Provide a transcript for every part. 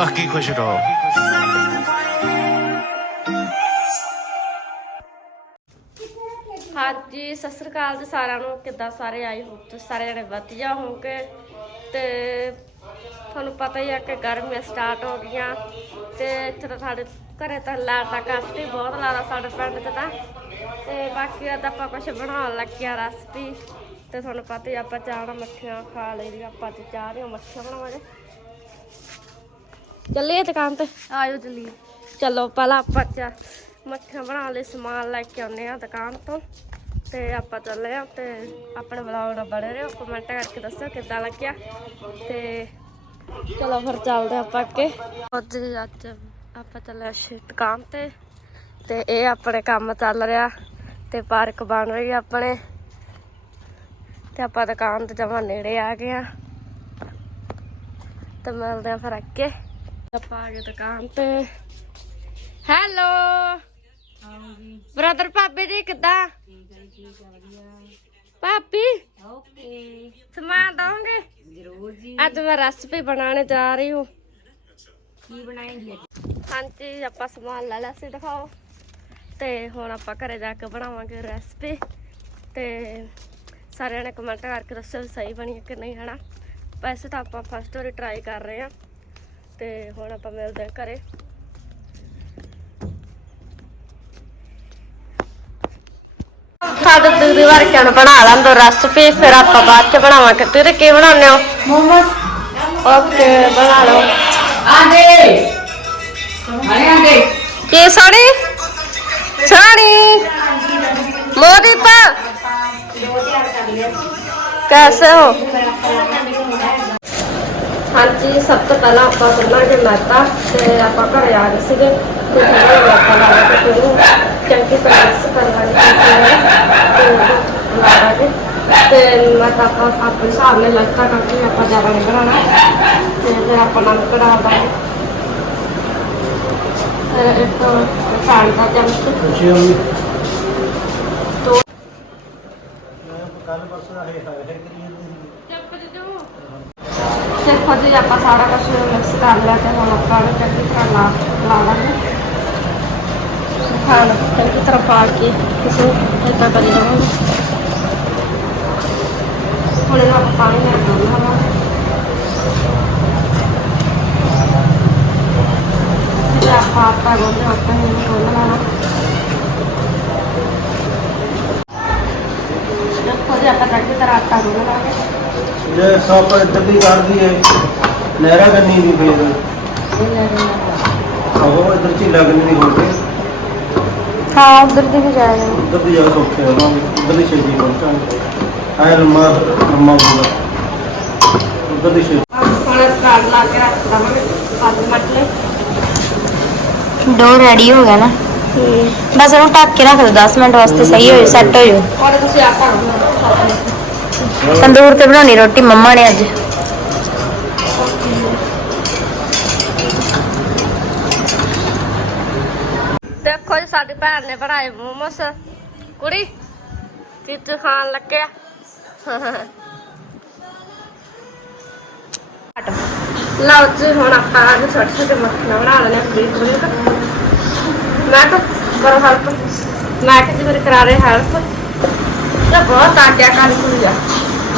ਬਾਕੀ ਖੁਸ਼ ਰਹੋ ਹਾਂਜੀ, ਸਤਿ ਸ੍ਰੀ ਅਕਾਲ ਜੀ ਸਾਰਿਆਂ ਨੂੰ। ਕਿੱਦਾਂ ਸਾਰੇ ਆਈ ਹੋ? ਤੁਸੀਂ ਸਾਰੇ ਜਣੇ ਵਧੀਆ ਹੋਵੋਗੇ? ਤੇ ਤੁਹਾਨੂੰ ਪਤਾ ਹੀ ਆ ਕਿ ਗਰਮੀਆਂ ਸਟਾਰਟ ਹੋ ਗਈਆਂ। ਤੇ ਇੱਥੇ ਤਾਂ ਸਾਡੇ ਘਰੇ ਤਾਂ ਲਾਟਾ ਕਾਫੀ ਬਹੁਤ ਲਾਦਾ ਸਾਡੇ ਪਿੰਡ 'ਚ ਤਾਂ। ਤੇ ਬਾਕੀ ਅੱਜ ਆਪਾਂ ਕੁਝ ਬਣਾਉਣ ਲੱਗਿਆ ਰੈਸਪੀ ਤੇ ਤੁਹਾਨੂੰ ਪਤਾ ਹੀ ਆਪਾਂ ਚਾਹ ਨਾਲ ਮੱਠੀਆਂ ਖਾ ਲਈਆਂ, ਆਪਾਂ ਅੱਜ ਚਾਹ ਦੀਆਂ ਮੱਠੀਆਂ ਬਣਾਵਾਂਗੇ। ਚੱਲੀਏ ਦੁਕਾਨ ਤੇ? ਆਇਓ ਚੱਲੀਏ। ਚਲੋ ਪਹਿਲਾਂ ਆਪਾਂ ਚਾ ਮੱਠੀਆਂ ਬਣਾਉਣ ਲਈ ਸਮਾਨ ਲੈ ਕੇ ਆਉਨੇ ਆ ਦੁਕਾਨ ਤੋਂ। ਤੇ ਆਪਾਂ ਚੱਲੇ ਆ ਤੇ ਆਪਣੇ ਬਲੌਗ ਨਾਲ ਬਣੇ ਰਹੋ ਕਮੈਂਟ ਕਰਕੇ ਦੱਸੋ ਕਿੱਦਾਂ ਲੱਗਿਆ। ਤੇ ਚਲੋ ਫਿਰ ਚੱਲਦੇ ਆਪਾਂ ਅੱਗੇ। ਅੱਜ ਅੱਜ ਆਪਾਂ ਚੱਲੇ ਦੁਕਾਨ ਤੇ। ਤੇ ਇਹ ਆਪਣੇ ਕੰਮ ਚੱਲ ਰਿਹਾ ਤੇ ਪਾਰਕ ਬਣ ਰਹੀ ਆਪਣੇ। ਤੇ ਆਪਾਂ ਦੁਕਾਨ ਤੇ ਜਮਾ ਨੇੜੇ ਆ ਗਏ ਆ ਤੇ ਮਿਲਦੇ ਆ ਫਿਰ ਅੱਗੇ। ਆਪਾਂ ਆ ਗਏ ਦੁਕਾਨ ਤੇ। ਹੈਲੋ ਬ੍ਰਦਰ ਭਾਬੀ ਜੀ ਕਿੱਦਾਂ? ਭਾਬੀ ਓਕੇ ਸਮਾਨ ਦਵਾਂਗੇ ਜ਼ਰੂਰ ਜੀ ਅੱਜ ਮੈਂ ਰੈਸਪੀ ਬਣਾਉਣੇ ਜਾ ਰਹੀ ਹੂੰ। ਕੀ ਬਣਾਏਂਗੀ ਅੱਜ ਹਾਂਜੀ, ਆਪਾਂ ਸਮਾਨ ਲੈ ਲਿਆ ਸੀ, ਦਿਖਾਓ। ਤੇ ਹੁਣ ਆਪਾਂ ਘਰੇ ਜਾ ਕੇ ਬਣਾਵਾਂਗੇ ਰੈਸਪੀ ਤੇ ਸਾਰਿਆਂ ਨੇ ਕਮੈਂਟ ਕਰਕੇ ਦੱਸੋ ਸਹੀ ਬਣੀ ਕਿ ਨਹੀਂ, ਹਨਾ? ਵੈਸੇ ਤਾਂ ਆਪਾਂ ਫਸਟ ਵਾਰੀ ਟਰਾਈ ਕਰ ਰਹੇ ਹਾਂ। ਤੇ ਹੁਣ ਆਪਾਂ ਮਿਲਦੇ ਹਾਂ ਘਰੇ। ਸਾਡੇ ਦੂਜੀ ਵਾਰ ਕਿਹਨ ਬਣਾ ਲੈਂਦੋ ਰੈਸਪੀ ਫਿਰ ਆਪਾਂ ਬਾਅਦ ਚ ਬਣਾਵਾਂਗੇ। ਤੁਸੀਂ ਕੀ ਬਣਾਉਂਦੇ ਹੋ? ਮੋਮੋਸ। ਓਕੇ ਬਣਾ ਲਓ। ਆਂਦੇ ਆਏ ਆਂਦੇ ਕੀ ਸੋਣੀ ਸੋਣੀ ਮੋਦੀਪ। ਕੈਸੇ ਹੋ? ਹਾਂਜੀ ਸਭ ਤੋਂ ਪਹਿਲਾਂ ਆਪਾਂ ਸੁਣਾਂਗੇ ਮੈਦਾ ਤੇ ਆਪਾਂ ਘਰੇ ਆ ਗਏ ਸੀਗੇ। ਤੇ ਥੋੜਾ ਜਿਹਾ ਆਪਾਂ ਲਾ ਕੇ ਤੇ ਲਾ ਤੇ ਮੈਂ ਤਾਂ ਆਪਾਂ ਆਪਣੇ ਹਿਸਾਬ ਨਾਲ ਲੱਗਦਾ ਕਰਕੇ ਆਪਾਂ ਜ਼ਿਆਦਾ ਨਹੀਂ ਬਣਾਉਣਾ। ਤੇ ਫਿਰ ਆਪਾਂ ਨਮਕ ਡਾਲ ਦਾਂਗੇ ਇੱਕ ਖਾਣ ਦਾ ਚਮਚ। ਦੋ ਦੇਖੋ ਜੀ ਆਪਾਂ ਸਾਰਾ ਕੁਝ ਮਿਕਸ ਕਰ ਲਿਆ ਤੇ ਹੁਣ ਆਪਾਂ ਨੂੰ ਚੰਗੀ ਤਰ੍ਹਾਂ ਲਾ ਲਾ ਲਾਂਗੇ। ਖਾਣ ਚੰਗੀ ਤਰ੍ਹਾਂ ਪਾ ਕੇ ਕਿਸੇ ਇਦਾਂ ਕਰੀ ਜਾਵਾਂਗੇ। ਹੁਣ ਇਹਨੂੰ ਆਪਾਂ ਪਾਣੀ ਨਾਲ ਡੋਲ੍ਹ ਲਵਾਂਗੇ। ਤੇ ਆਪਾਂ ਆਟਾ ਗੁੰਨ ਆਪਾਂ ਇਹਨੂੰ ਗੁੰਨ ਲੈਣਾ ਦੇਖੋ ਜੀ ਆਪਾਂ ਚੰਗੀ ਤਰ੍ਹਾਂ ਆਟਾ ਗੁੰਨ ਲਾਂਗੇ। ਜੇ ਸੌਪ ਇੱਧਰ ਦੀ ਕਰਦੀ ਹੈ ਨਹਿਰਾ ਕਰਨੀ ਨਹੀਂ ਫੇਰ। ਉਹ ਇੱਧਰ ਝੀਲਾ ਕਰਨੀ ਨਹੀਂ ਹੋ ਗਈ ਹਾਂ ਉਧਰ ਦੀ ਵੀ ਜਾਇਆ ਉੱਧਰ ਦੀ ਜਾ ਸੌਖੇ ਹੋਵਾਂਗੇ ਉੱਧਰ ਦੀ ਛੇਤੀ ਪਹੁੰਚਾਂਗੇ। ਆਏ ਲੰਮਾ ਲੰਮਾ ਹੋਊਗਾ ਉੱਧਰ ਦੀ ਛੇਤੀ। ਹੁਣ ਕਾੜ ਲਾ ਕੇ ਰੱਖ ਦਵਾਂਗੇ ਆਲੂ ਮਟਲੇ। ਡੋ ਰੈਡੀ ਹੋ ਗਿਆ ਨਾ। ਬਸ ਉਹਨੂੰ ਢੱਕ ਕੇ ਰੱਖ ਦਿਓ 10 ਮਿੰਟ ਵਾਸਤੇ ਸਹੀ ਹੋ ਜਾਊ ਸੈੱਟ ਹੋ ਜਾਊ ਔਰ ਤੁਸੀਂ ਆਟਾ ਗੁੰਨੋ ਤੰਦੂਰ ਤੇ ਬਣਾਉਣੀ ਰੋਟੀ ਮੰਮਾ ਨੇ ਅੱਜ। ਦੇਖੋ ਜੀ, ਸਾਡੀ ਭੈਣ ਨੇ ਬਣਾਏ ਮੋਮੋਸ। ਕੁੜੀ ਚੀਜ਼ ਖਾਣ ਲੱਗਿਆ। ਲਓ ਜੀ, ਹੁਣ ਆਪਾਂ ਅੱਜ ਛੋਟੇ ਛੋਟੇ ਮੱਖੀਆਂ ਬਣਾ ਲੈਣੇ ਆ ਬਰੀਕ ਮੈਂ ਤਾਂ ਕਰੋ ਹੈਲਪ ਮੈਂ ਕਿਹਾ ਜੀ, ਮੇਰੇ ਕਰਾ ਰਹੇ ਹੈਲਪ ਇਹ ਬਹੁਤ ਆਟਿਆ ਕਰ ਕੁੜੀ ਆ।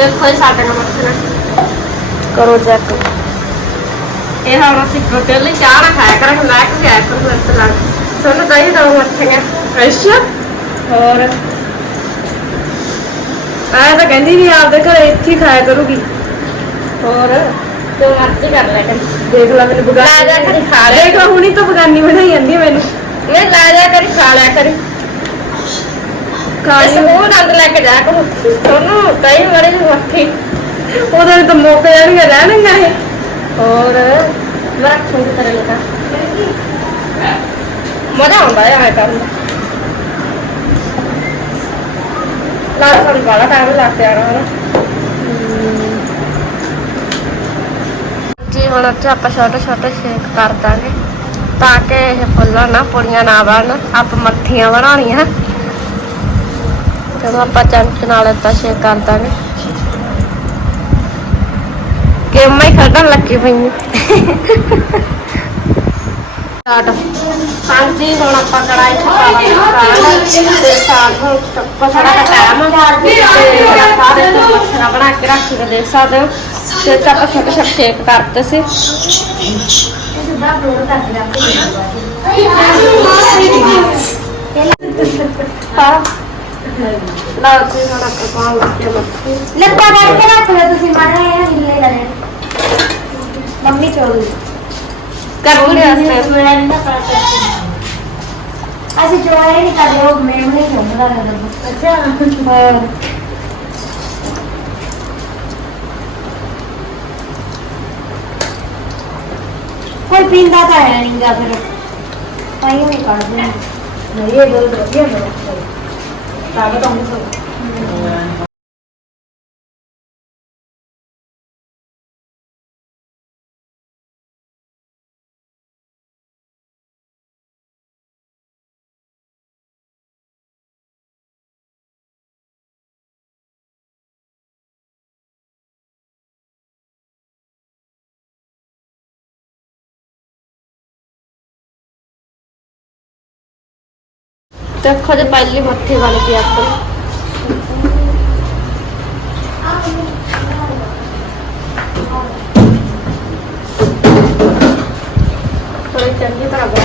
ਦੇਖੋ ਇਹ ਸਾਡੇ ਨਾਲ ਮੱਖਣਾ ਕਰੋ ਚੈੱਕ ਇਹ ਹੁਣ ਅਸੀਂ ਪਹਿਲੇ ਚਾਹ ਨਾ ਖਾਇਆ ਕਰਾਂਗੇ ਮੈਂ ਕਿ ਖਾਇਆ ਕਰੂ ਅੰਤ ਲੱਗ। ਸਾਨੂੰ ਦਹੀਂ ਦੋ ਮੱਠੀਆਂ ਅੱਛਾ। ਹੋਰ। ਆਇਆ ਤਾਂ ਕਹਿੰਦੀ ਨਹੀਂ ਆਪਦੇ ਘਰੇ ਇੱਥੇ ਖਾਇਆ ਕਰੂਗੀ। ਹੋਰ ਤੂੰ ਮਰਜ਼ੀ ਕਰ ਲੈ ਦੇਖ ਲੈ ਮੈਨੂੰ ਬਗਾਨੀ ਲੈ ਜਾ ਕਰੀ ਖਾ ਲੈ। ਦੇਖ ਲੈ ਹੁਣੀ ਤਾਂ ਬਗਾਨੀ ਬਣਾਈ ਜਾਂਦੀ ਮੈਨੂੰ। ਨਹੀਂ ਲੈ ਜਾ ਕਰੀ ਖਾ ਲਿਆ ਕਰੀ। ਖਾਲੀ ਉਹ ਨੰਦ ਲੈ ਕੇ ਜਾ ਕਰੋ। ਤੁਹਾਨੂੰ ਕਈ ਵਾਰੀ ਮੱਠੀ ਉਹਦੇ ਤਾਂ ਮੌਕੇ ਜਾਣਗੇ ਰਹਿਣਗੇ ਇਹ। ਹੋਰ ਮੈਂ ਰੱਖੂੰਗੀ ਤੇਰੇ ਲਈ ਤਾਂ ਮਜ਼ਾ ਆਉਂਦਾ ਹੈ ਆਇਆ ਕਰਨ ਦਾ ਨਾਲ ਸਾਨੂੰ ਬੜਾ ਟਾਈਮ ਲੱਗ ਨਾ। ਜੀ ਹੁਣ ਉੱਥੇ ਆਪਾਂ ਛੋਟੇ ਛੋਟੇ ਸ਼ੇਕ ਕਰ ਦਾਂਗੇ। ਤਾਂ ਕਿ ਇਹ ਫੁੱਲਾਂ ਨਾ ਪੁੜੀਆਂ ਨਾ ਬਣਨ। ਆਪਾਂ ਮੱਠੀਆਂ ਬਣਾਉਣੀਆਂ। ਚਲੋ ਆਪਾਂ ਚਮਚ ਨਾਲ ਏਦਾਂ ਸ਼ੇਕ ਕਰ ਦਾਂਗੇ। ਗੇਮਾਂ ਹੀ ਖੇਡਣ ਲੱਗੀ ਪਈ ਸਟਾਰਟ ਹਾਂਜੀ, ਹੁਣ ਆਪਾਂ ਕੜਾਈ ਚ ਪਾਵਾਂਗੇ ਸਾਗ। ਤੇ ਸਾਗ ਨੂੰ ਪਸੜਾ ਦਾ ਟਾਈਮ ਤੇ ਸਾਰੇ ਤੋਂ ਮੱਛਰਾ ਬਣਾ ਕੇ ਰੱਖ ਕੇ ਦੇਖ ਸਕਦੇ ਹੋ। ਤੇ ਚ ਆਪਾਂ ਛੋਟੇ ਛੋਟੇ ਸ਼ੇਕ ਕਰਤੇ ਸੀ। ਹਾਂ। ਲਾ ਜੀ ਹੁਣ ਆਪਾਂ ਪਾਉਣ ਲੱਗੇ ਮੱਛੀ ਲੱਗਾ ਕੱਢ ਕੇ ਰੱਖ ਲਓ ਤੁਸੀਂ ਮਾਰੇ ਇਹ ਹਿੱਲੇ ਕਰੇ ਮੰਮੀ ਚੋਲ ਕਰ ਲਿਆ ਸੀ ਮੇਰਾ ਨਹੀਂ ਨਾ ਪਤਾ ਅਸੀਂ ਜੋ ਹੈ ਨਹੀਂ ਕਰਦੇ ਉਹ ਮੈਂ ਨਹੀਂ ਚਾਹੁੰਦਾ ਅੱਛਾ। ਹਾਂ ਕੋਈ ਪੀਂਦਾ ਤਾਂ ਹੈ ਨਹੀਂਗਾ ਫਿਰ ਪਾਈ ਨਹੀਂ ਕੱਢਦੇ ਨਹੀਂ ਇਹ ਗੱਲ ਵਧੀਆ ਹੈ ਤਾਂ ਬਤਾਉਂਗਾ ਸਭ ਦੇਖੋ ਜੇ ਪਹਿਲੀ ਮੱਠੀ ਬਣ ਗਈ ਆਪਣੀ ਥੋੜੀ ਚੰਗੀ ਤਰ੍ਹਾਂ ਬਣ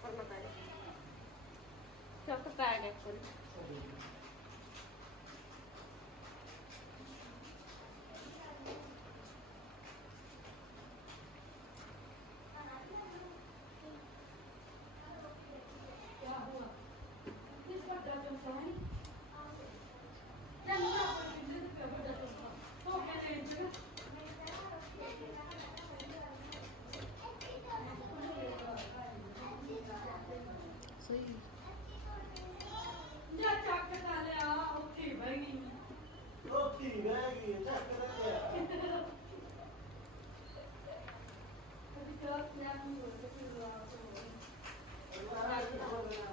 formatare. 我们那个这个，我们我们那个。